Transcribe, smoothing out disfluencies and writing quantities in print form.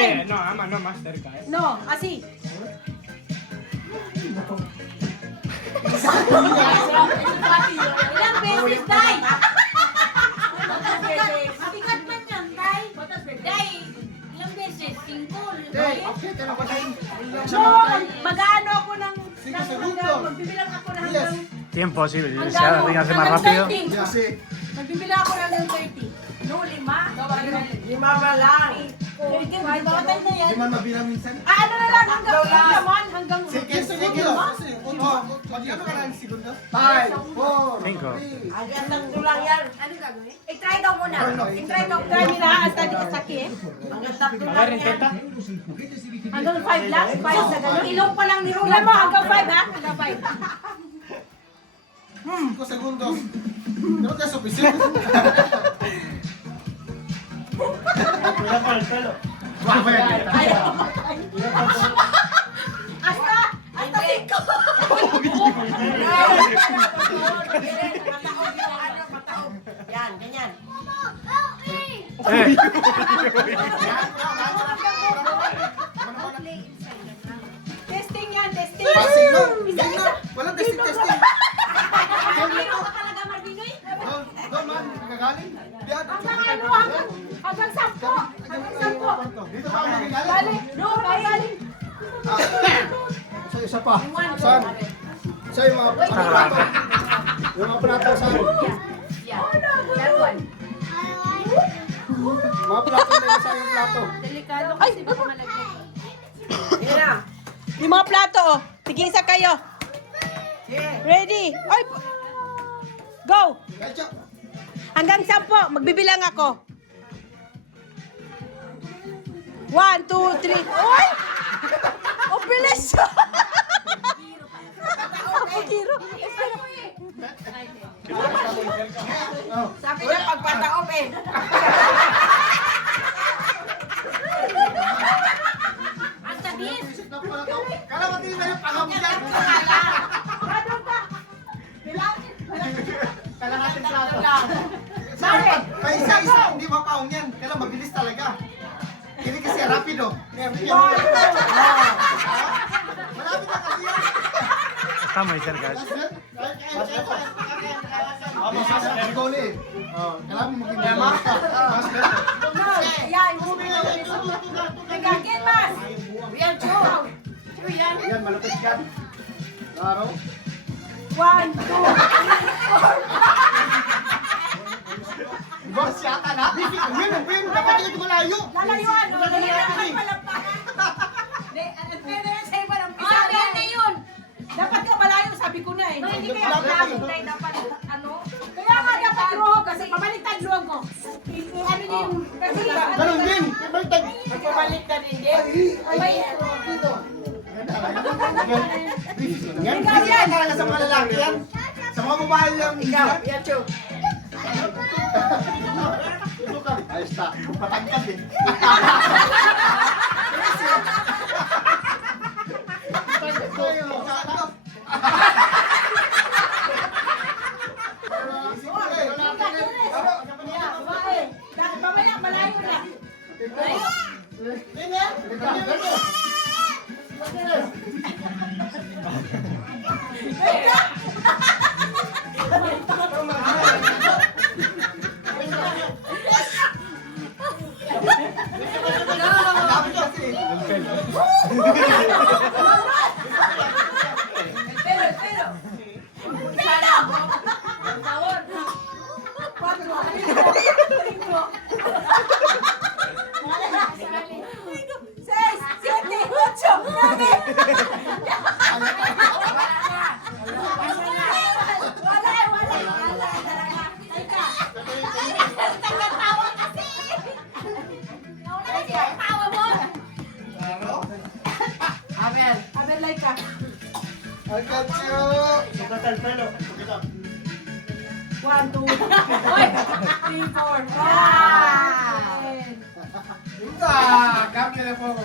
Oye, no, ama, no, más cerca, eh. No, así. Ilang beses, Day? Mabigat man yan, Day. Day, ilang beses? 5. No, mag-ano ako ng... Magbibilang ako ng hanggang... Tiempo, sí, si alguien hace más rápido. Magbibilang ako ng hanggang 30. No, 5. Lima ba lang? Bawat tayo na yan. Di man mabilang minsan. Ano na lang, hanggang... Sige, segundo. Magkano ka lang segundo? 5, 4, Cinco. Hanggang lang lang yan. Ano gagawin? I-try daw muna. I-try daw. Try nila, hasta di kasakit. Hanggang tatlo A lang ver, yan. intenta. Hanggang 5 lang? 5 na gano'n? Ilong pa lang nirula mo, hanggang 5 ha? Hanggang 5. 5 segundos. No te es suficiente. Cuidado con el pelo. Hasta 5. Mataog. Yan, ganyan. Eh, Testing yan, testing. Passing no. Isa-isa. Walang testing. Hindi ako talaga Marvinoy. Doon man, gagaling. Biyan. Hanggang ano, hanggang 10. Hanggang 10. Dito ka magagaling. Balik. No, balik. Sa isa pa. Saan? Sa yung mga plato. Yung mga plato saan? Mga plato na yung sa yung plato. Delikado kasi baka malagay. Yan na. Yung mga plato, oh. Tig-isa kayo. Sige. Ready? Ay! Go! Kacho. Hanggang 10, magbibilang ako. 1, 2, 3. Uy! Oh, bilis! Ako, Kiro. Sabi niya pagpataob eh. Ang sabihin. Kala mo din na yung pangam dyan. Kala natin plato. Saan? Kaya isa-isa, hindi mapaong yan. Kaya mabilis talaga. Hindi kasi rapido. Malapit na kasi yan. está muy cerca. Vamos a hacer el gol eh. Kailangan mo maging mas Yan, nagagin mas. Yan, Chu. Chu, yan. Yan, malapit yan. Klaro. 1, 2. Boss, yata na. Win. Dapat ito malayo. Lalayuan. Lalayuan. Sabi na yun. Dapat ka malayo, sabi ko na eh. Hindi kaya dapat ano. Kaya nga dapat luhog kasi pabaliktad luhog ko. Ano yung kasi Ganun din. Baliktad. Nagpabalik na din din. Dito. Yan talaga sa mga lalaki yan. Sa mga babae yan. Ikaw, yan, Chu. Ayos na. Patangkad eh. Mamaya, malayo na. I got you. Sukat el pelo. Un poquito. 1, 2, 3, 4, 5. Venga, cambio de juego.